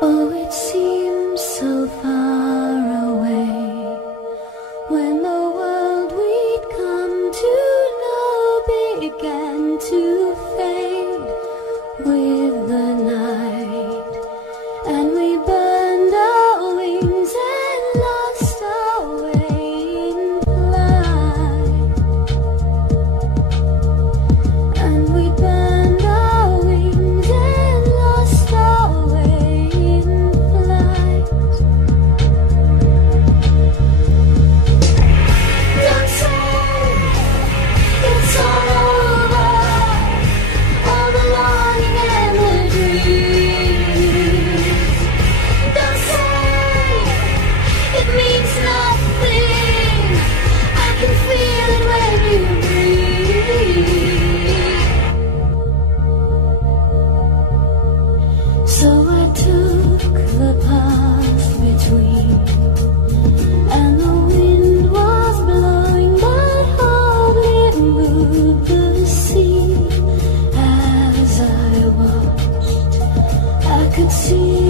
Oh, it seems so far away when the world we'd come to know began to fade with the night, and we burned our wings and lost our way in flight, and we burned our wings and lost our way in flight. Don't say it's all over, all the longing and the dreams. Don't say it means nothing, I can feel it when you breathe. So I took the path between, and the wind was blowing but hardly moved the sea. As I watched, I could see